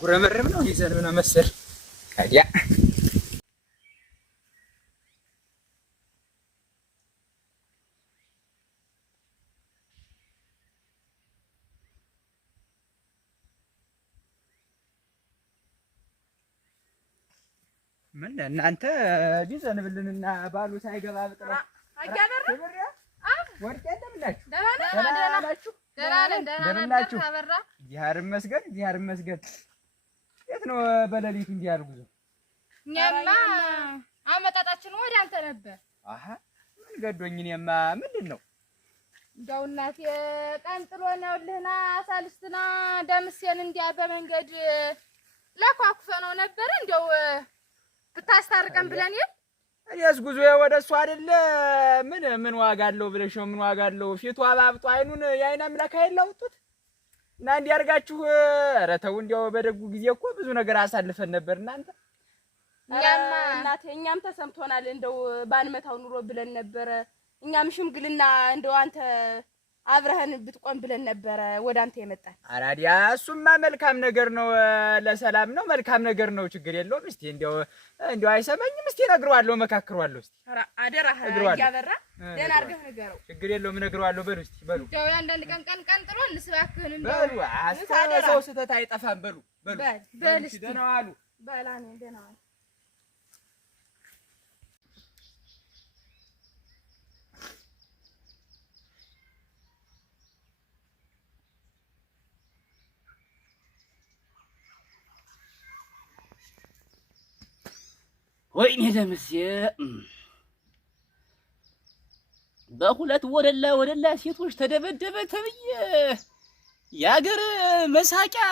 ልናጉረመርም ነው ይዘን ነው መሰል ታዲያ ምን እናንተ ቢዘንብልንና ባሉ ሳይገባ ብጥራ አጋበረ ወርቄ እንደምናችሁ ደህና ናችሁ? አበራ እግዚአብሔር ይመስገን። የት ነው በሌሊት እንዲህ ያልኩ? እኛማ አመጣጣችን ወደ አንተ ነበር። አሃ ምን ገዶኝ? እኔማ ምንድን ነው እንደው እናቴ ቀን ጥሎ ነው ልህና ሳልስትና ደምሴን እንዲያ በመንገድ ለኳኩፈ ነው ነበር እንደው ብታስታርቀን ብለን እኔስ ጉዞዬ ወደ እሱ አይደለ? ምን ዋጋ አለው ብለሽ ነው? ምን ዋጋ አለው? ፊቱ አባብጦ አይኑን የአይን አምላክ አይላውጡት እና እንዲህ አድርጋችሁ ኧረ ተው። እንዲያው በደጉ ጊዜ እኮ ብዙ ነገር አሳልፈን ነበር እናንተ። እናቴ እኛም ተሰምቶናል እንደው ባንመታው ኑሮ ብለን ነበረ። እኛም ሽምግልና እንደው አንተ አብረህን ብትቆም ብለን ነበረ ወደ አንተ የመጣን። አራዲያ እሱማ መልካም ነገር ነው፣ ለሰላም ነው፣ መልካም ነገር ነው። ችግር የለውም። እስቲ እንዲያው አይሰማኝም። እስቲ እነግረዋለሁ፣ መካክረዋለሁ። እስቲ አደራህ እያበራ ደህና አድርገህ ንገረው። ችግር የለውም፣ እነግረዋለሁ። በሉ እስቲ በሉ። እንደው ያንዳንድ ቀን ጥሎ እንስባክህን እንደው በሉ። ሰው ስህተት አይጠፋም። በሉ በል እስቲ ደህና ዋሉ። በላኔ ደህና ዋሉ። ወይኔ ደምሴ በሁለት ወደላ ሴቶች ተደበደበ ተብዬ የአገር መሳቂያ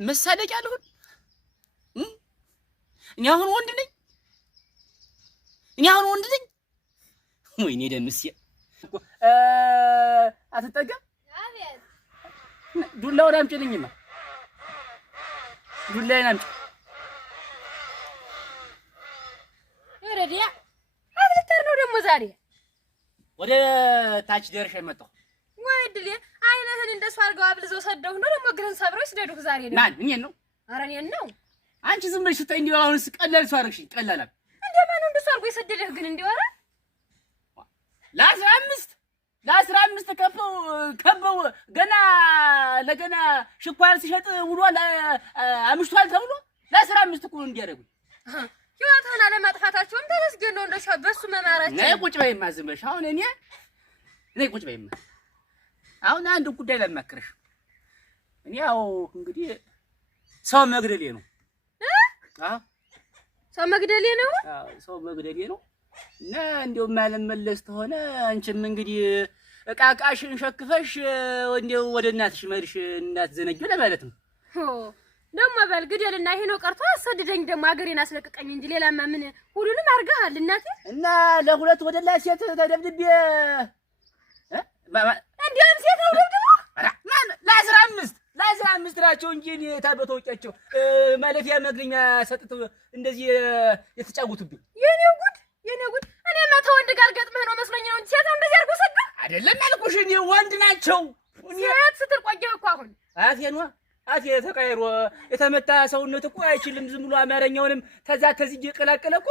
መሳለቂያ ልሁን? እኔ አሁን ወንድ ነኝ? ወይኔ ደምሴ አትጠጋም? አቤት ዱላውን አምጪልኝማ፣ ዱላዬን አምጪ። ረዲያ አብልተር ነው ደግሞ ዛሬ ወደ ታች ደርሼ መጣሁ። ወይ ድሌ አይነህን እንደሱ አድርገው አብልዘው ሰደው ነው ደግሞ እግርህን ሰብረው ይስደዱህ ዛሬ ነው። ማን እኔን ነው? ኧረ እኔን ነው። አንቺ ዝም ብለሽ ስታይ እንዲሁ አሁንስ ቀላል ሰው አደረግሽኝ። ቀላል እንደማን ነው እንደሱ አድርጎ የሰደደህ ግን እንዲሁ? ኧረ ለ15 ከበው ገና ለገና ሽኳር ሲሸጥ ውሏል አምሽቷል ተብሎ ለ15 እኮ እንዲያደርጉኝ ህይወትህን አለማጥፋታቸውም ተመስገን ነው። እንደሻ በሱ መማራቸው ነይ ቁጭ በይማ፣ ዝም ብለሽ አሁን ነይ ቁጭ በይማ። አሁን አንድ ጉዳይ ለማክረሽ። እኔ ያው እንግዲህ ሰው መግደሌ ነው። ሰው መግደሌ ነው። ሰው መግደሌ ነው እና እንደው ማለመለስ ተሆነ አንቺም እንግዲህ እቃቃሽን ሸክፈሽ እንደው ወደ እናትሽ መድሽ እናትዘነጊው ለማለት ነው። ደግሞ በል ግደልና ይሄ ነው ቀርቶ አሰደደኝ ደግሞ አገሬን አስለቀቀኝ እንጂ ሌላማ ምን ሁሉንም አርጋሃል እናቴ። እና ለሁለት ወደላ ሴት ተደብድቤ እንዴም ሴት ተደብድቦ ማን ለ15 ናቸው እንጂ እኔ ታበተውጫቸው ማለፊያ መግኛ ሰጥተው እንደዚህ የተጫወቱብኝ። የኔ ጉድ እኔማ ተወንድ ጋር ገጥመህ ነው መስሎኝ ነው እንጂ ሴት እንደዚህ አርጎ ሰደ አይደለም ያልኩሽ። እኔ ወንድ ናቸው። ሴት ስትል ቆየህ እኮ አሁን አፌ ተቀይሮ የተመታ ሰውነት እኮ አይችልም። ዝም ብሎ አማርኛውንም ተዛ ተዚህ እየቀላቀለ እኮ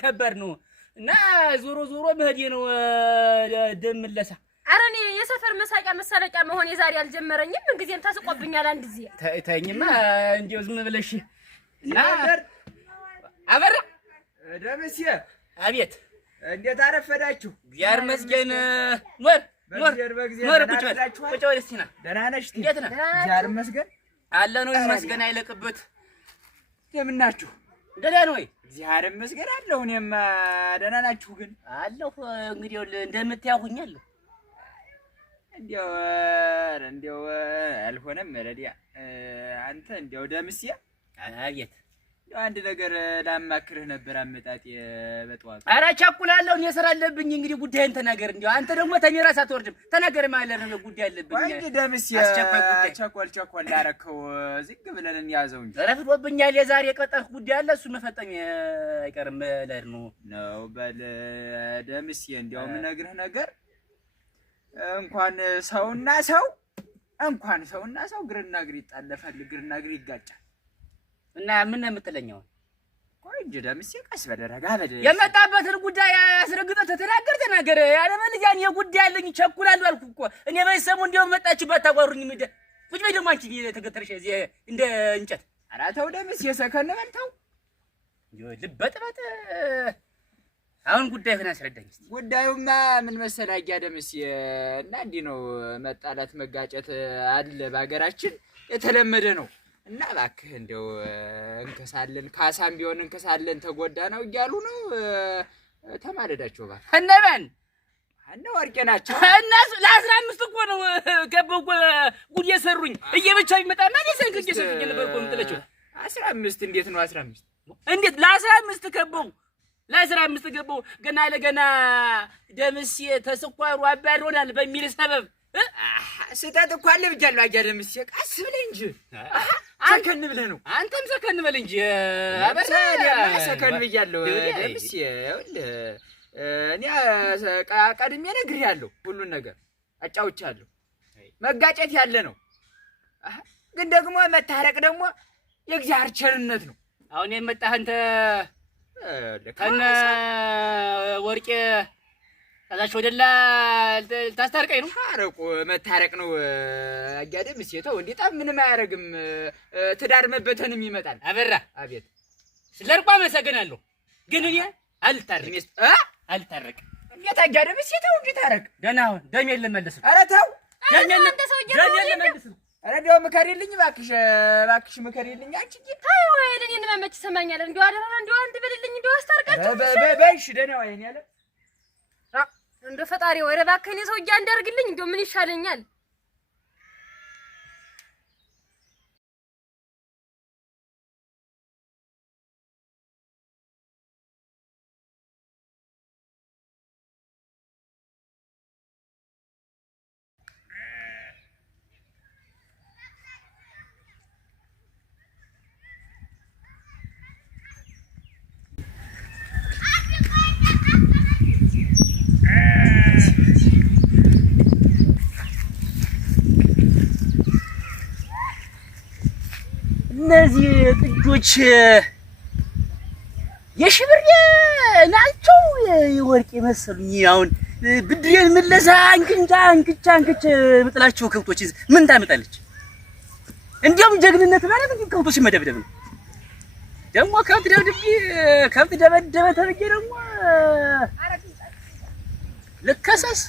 ከባድ ነው እና ዞሮ መሄዴ ነው ደም መለሳ። ኧረ እኔ የሰፈር መሳቂያ መሳለቂያ መሆን የዛሬ አልጀመረኝም። ምን ጊዜም ታስቆብኛል። አንድ ጊዜ ተይኝማ እንዴው ዝም ብለሽ እና አበራ ደምሴ። አቤት እንዴት አረፈዳችሁ? እግዚአብሔር ይመስገን። ኖር ቁጭ በል እስኪ ና። ደህና ነሽ? እንዴት ነህ? እግዚአብሔር ይመስገን አለ ነው ይመስገን አይለቅበት። እንደምን ናችሁ? ደህና ነው ወይ? እግዚአብሔር ይመስገን አለሁ። እኔማ ደህና ናችሁ? ግን አለሁ እንግዲህ እንደምታያሁኛለሁ። እንዲያው አልሆነም ረዲያ። አንተ እንዲያው ደምሴ። አቤት አንድ ነገር ላማክርህ ነበር አመጣጤ በጠዋቱ። ኧረ ቸኩላለሁ እኔ ስራ አለብኝ። እንግዲህ ጉዳይን ተናገር። እንዲያው አንተ ደግሞ ተኔ ራስ አትወርድም። ተናገር ማለት ነው ጉዳይ አለብኝ። እንግዲህ ደምሴ ቸኮል ላረከው ዝግ ብለን እንያዘው እንጂ ረፍዶብኛል። የዛሬ የቀጠርኩ ጉዳይ አለ፣ እሱን መፈጠም አይቀርም። ለር ነው በል ደምሴ። እንዲያው የምነግርህ ነገር እንኳን ሰውና ሰው እንኳን ሰውና ሰው ግርና ግር ይጣለፋል፣ ግርና ግር ይጋጫል። እና ምን ነው የምትለኛው? ቆይ እንጂ ደምሴ ቀስ በል ረጋ በል። የመጣበትን ጉዳይ አስረግጠህ ተናገር። ያለበለዚያን የጉዳይ አለኝ ቸኩላለሁ አልኩህ እኮ። እኔ በሰሙ እንደው መጣችበት ታጓሩኝ ምንደ ቁጭ በይ ደግሞ አንቺ ተገተርሽ እዚህ እንደ እንጨት። ኧረ ተው ደምሴ ሰከን በል ተው። ልበጥበጥ አሁን ጉዳዩን አስረዳኝ እስኪ። ጉዳዩማ ምን መሰለህ አያ ደምሴ፣ እና እንዲህ ነው መጣላት መጋጨት አለ በሀገራችን የተለመደ ነው። እና እባክህ እንደው እንከሳለን ካሳም ቢሆን እንከሳለን ተጎዳ ነው እያሉ ነው ተማለዳቸው እባክህ። እነማን እነ ወርቄ ናቸው። እነሱ ለ15 እኮ ነው ገበው እኮ ጉድ የሰሩኝ። እየብቻ ቢመጣ ማን የሰንክኝ ሰጥኝ ነበር እኮ የምትለችው። 15 እንዴት ነው 15? እንዴት ለ15 ገበው ለ15 ገበው ገና ለገና ደምሴ ተስኳሩ አባሮናል በሚል ሰበብ ስህተት እኮ አለ ብያለሁ። አያ ደምሴ ቀስ ብለህ እንጂ ሰከን ብለህ ነው። አንተም ሰከን በል እንጂ አበራ ሰከን ብያለሁ ደምሴ። ይኸውልህ እኔ ቀድሜ ነግሬሃለሁ፣ ሁሉን ነገር አጫውቻለሁ። መጋጨት ያለ ነው፣ ግን ደግሞ መታረቅ ደግሞ የእግዚአብሔር ቸርነት ነው። አሁን የመጣህ አንተ ከነ ወርቄ ታዛች ወደላ ታስታርቀኝ ነው? ታረቁ መታረቅ ነው። አያ ደምሴ ተው፣ እንዴ ምንም አያረግም። ትዳር መበተንም ይመጣል። አበራ አቤት። ስለርቋ አመሰግናለሁ፣ ግን እኔ አልታረቅም። እንዴት አያ ደምሴ ተው፣ እንዴ ታረቅ። ደህና አሁን ደሜን ልመልስ ነው። ኧረ ተው ደሜን ልመልስ ነው። ኧረ እንደው ምከሪልኝ እባክሽ ምከሪልኝ። አንቺ ታው ወይኔ እንደማመች ሰማኛል። እንደው አደራ እንደው አንድ በልልኝ እንደው አስታርቃችሁ በይሽ ደህና ወይኔ ያለ እንደው ፈጣሪ ወደ እባክህ ሰውዬ አንዳርግልኝ። እንደው ምን ይሻለኛል? እነዚህ ጥጆች የሽብር ናቸው የወርቅ መሰሉኝ። አሁን ብድሬን መለሳ አንክቻ ምጥላቸው ከብቶች ምን ታመጣለች? እንዲያውም ጀግንነት ማለት እንዴ ከብቶች መደብደብ ነው። ደግሞ ከብት ደበደበ ተብዬ ደግሞ ልከሰስ።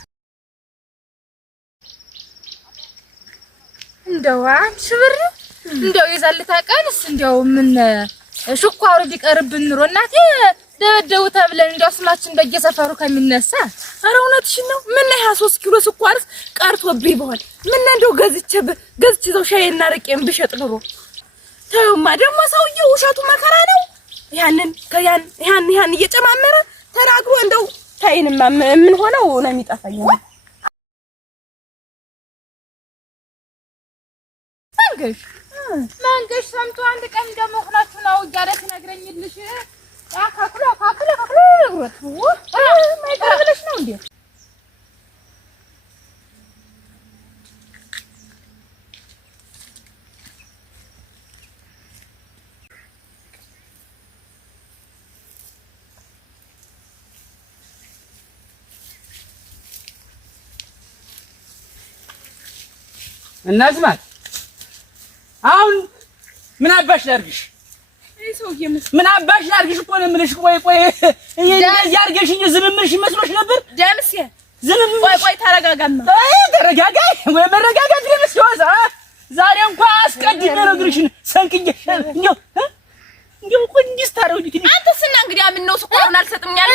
እንደው አንቺ ሽብር እንደው የዛልታ ቀንስ እንደው ምን ሽኳሩ ቢቀርብን ኑሮ እናቴ ደበደቡ ተብለን እንደው ስማችን በየሰፈሩ ከሚነሳ። ኧረ እውነትሽን ነው። ምን 23 ኪሎ ስኳርስ ቀርቶብኝ በኋላ ምን እንደው ገዝቼ ዘው ሻይና ረቄን ብሸጥ ኑሮ። ተውማ ደግሞ ሰውዬው ውሸቱ መከራ ነው። ያን እየጨማመረ ተናግሮ እንደው ታይንማ ምን ሆነው ነው የሚጠፋኝ። መንገሽ ሰምቶ አንድ ቀን እንደመሆናችሁ ነው እያለ ትነግረኝልሽ። ካክሎ ይግሮት ማይቀርብልሽ ነው እንዴ? እናስማት አሁን ምን አባሽ ላድርግሽ? አይ ሰውዬ ምን አባሽ ላድርግሽ እኮ ነው የምልሽ። ቆይ ያርገሽኝ ዝም ምንሽ መስሎሽ ነበር? ደምሴ ዝም ቆይ ተረጋጋማ። ተረጋጋይ ወይ መረጋጋት ደምስ ይወዛ። ዛሬ እንኳን አስቀድሜ ነግርሽን ሰንክዬ እንደው እኮ እንዲስ ታረውኝ። አንተስና እንግዲህ ምን ነው ስኳሩን አልሰጥም ያለ?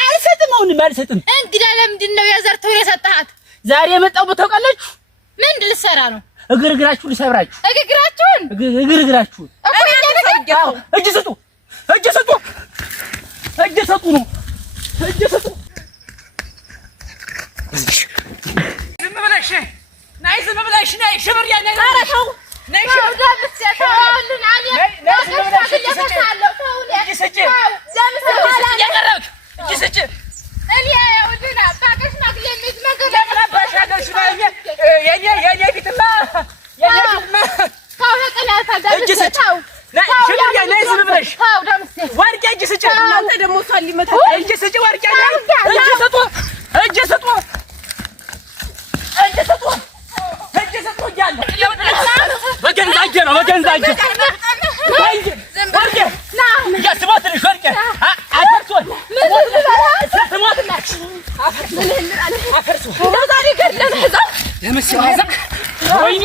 አልሰጥም። እንግዲህ ለምንድን ነው የዘርተው የሰጣሃት? ዛሬ የመጣው በተውቃላችሁ ምን ልሰራ ነው? እግርግራችሁ ልሰብራችሁ። እግርግራችሁን እግርግራችሁ እጅ ስጡ ነው እጅ ስጡ። ዝም ብለሽ ነይ ሽብር ያለ ኧረ ተው ነይ ሽብር ደምሴታውልን አለ ተሰጣለው እጅ ስጭ እኔ ወዲና ታቀሽ ማግኘት መንገድ ለምን አባሽ ያለሽ የኔ ፊትማ ተኩሷል ሊመታ እጅ ስጪ ወርቄ እጅ ስጡ እጅ ስጡ እጅ ስጡ እጅ ስጡ እያለሁ በገንዛ እጄ ነው በገንዛ እጄ ወርቄ እያስሞትልሽ ወርቄ አፈርሶን ስሞትላችሁ አፈርሶ ዛሬ ገድለን ህዛብ ለምስል ህዛብ ወይኔ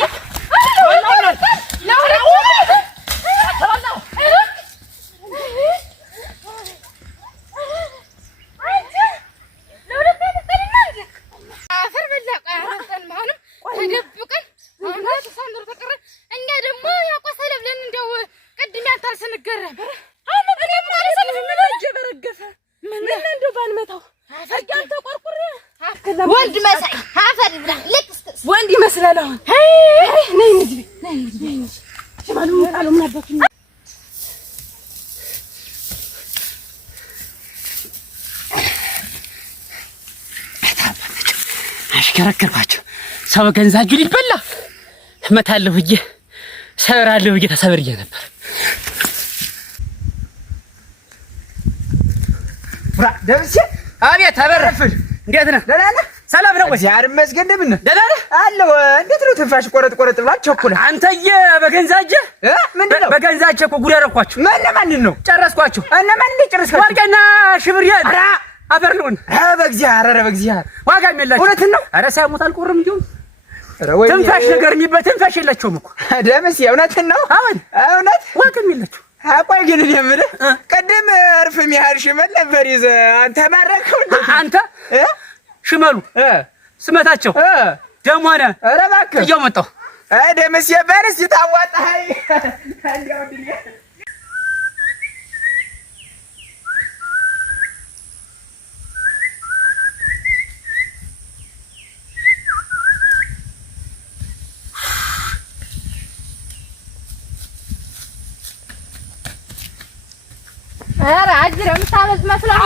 ወንድ መሳይ አፈር ብላ ልክስ ወንድ ይመስላል። አሁን ነይ እንግዲህ ነይ እንግዲህ ሸማሉ ቃሉም ናበኩኝ አሽከረከርኳቸው። ሰው ገንዛጁ ሊበላ እመታለሁ ብዬ ሰብራለሁ ብዬ ተሰብርዬ ነበር። ደምሴ አቤት አበረፍሽ። እንዴት ነህ? ደህና ነህ? ሰላም ነው ወይ? ዚያር መስገን እንደምን ነህ? ደህና ነህ? አለሁ። እንዴት ነው ትንፋሽ ቆረጥ ብሏል? ቸኩለ አንተዬ በገንዛጀ ምንድን ነው? በገንዛጀ እኮ ጉድ አደረኳችሁ። ማንን ነው ጨረስኳችሁ? እነማን እንደ ጨረስኳችሁ? ወርቄና ሽብርዬ አፈርሉን። በእግዚአብሔር በእግዚአብሔር ዋጋም የላችሁ። እውነትን ነው? ኧረ ሳይሞት አልቆርም እንዲሁ ትንፋሽ ነገር የሚባል ትንፋሽ የላቸውም እኮ ደምሴ። እውነትን ነው? አሁን እውነት ዋጋም የላችሁ። ቆይ ግን እኔ የምልህ ቅድም እርፍም ያህል ሽመል ነበር ይዘህ አንተ ማረከው አንተ ሽመሉ ስመታቸው ደሞ ሆነ። ኧረ እባክህ እያው መጣሁ። አይ ደምሴ በርስ ይታዋጣይ አንዴው ድል ኧረ አጅረም ታበዝ መስሎኝ